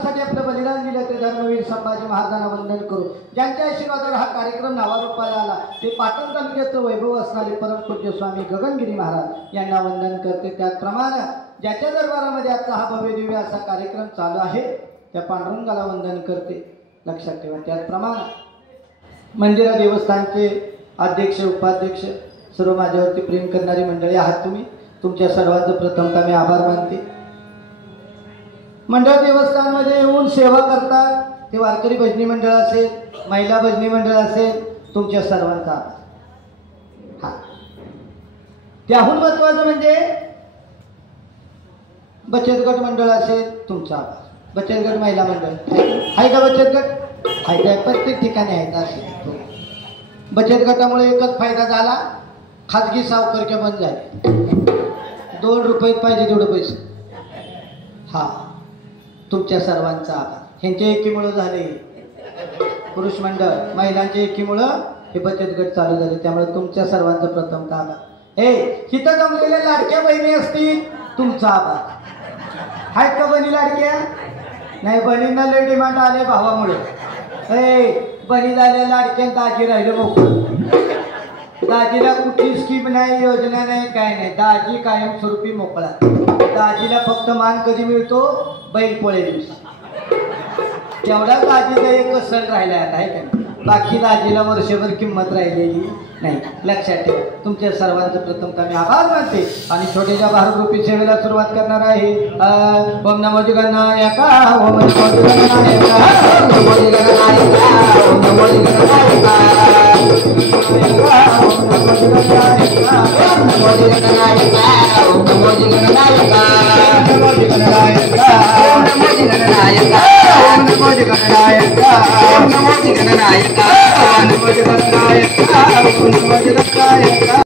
आपलं बलिदान दिलं ते धर्मवीर संभाजी महाराजांना वंदन करू। ज्यांच्या आशीर्वादावर हा कार्यक्रम नावारूपाला आला ते पाटण तालुक्याचं वैभव असणारे परमपूज्य स्वामी गगनगिरी महाराज यांना वंदन करते। त्याचप्रमाणे ज्याच्या दरबारामध्ये आजचा हा भव्य दिव्य असा कार्यक्रम चालू आहे त्या पांडुरंगाला वंदन करते, लक्षात ठेवा। त्याचप्रमाणे मंदिर देवस्थानचे अध्यक्ष उपाध्यक्ष सर्व माझ्यावरती प्रेम करणारी मंडळी आहात तुम्ही, तुमच्या सर्वांचं प्रथमतः मी आभार मानते। मंडळ देवस्थानमध्ये येऊन सेवा करतात ते वारकरी भजनी मंडळ असेल, महिला भजनी मंडळ असेल, तुमच्या सर्वांचा आभार। हा, त्याहून महत्वाचं म्हणजे बचत गट मंडळ असेल, तुमचा आभार। बचत गट महिला मंडळ आहे का? बचत गट आहे का? प्रत्येक ठिकाणी आहे असेल। बचत गटामुळे एकच फायदा झाला, खाजगी सावकारक्या बंद झाले। 2 रुपये पाहिजे तेवढे पैसे। हा, तुमच्या सर्वांचा आभार। ह्यांच्या एकीमुळे झाले पुरुष मंडळ, महिलांच्या एकीमुळे हे बचत गट चालू झाले, त्यामुळे तुमच्या सर्वांचा प्रथमतः आभार। हिथं जमलेल्या लाडक्या बहिणी असतील, तुमचा आभार। आहेत का बहिणी लाडक्या? नाही, बहिणींना लय डिमांड आले भावामुळे। बहिणी झाल्या लाडक्या, दाजी राहिलं मोकळं। दाजीला कुठली स्कीम नाही, योजना नाही, काय नाही, दाजी कायमस्वरूपी मोकळा। दाजीला फक्त मान कधी मिळतो? बैलपोळे दिवशी। तेवढा दाजीचा एक सण राहिला आहे का? बाकी दाजीला वर्षभर किंमत राहिलेली नाही, लक्षात ठेवा। तुमच्या सर्वांचं प्रथमतः मी आभार मानते आणि छोट्याच्या भारतरूपी सेवेला सुरुवात करणार आहे। ओम नमो गणनायका, ओम नमो गणनायका, ओम नमो गणनायका, ओम नमो गणनायका, ओम नमो गणनायका, ओम नमो गणनायका, ओम नमो गणनायका, ओम नमो गणनायका, ओम नमो गणनायका, ओम नमो गणनायका, ओम नमो गणनायका, ओम नमो गणनायका, ओम नमो गणनायका।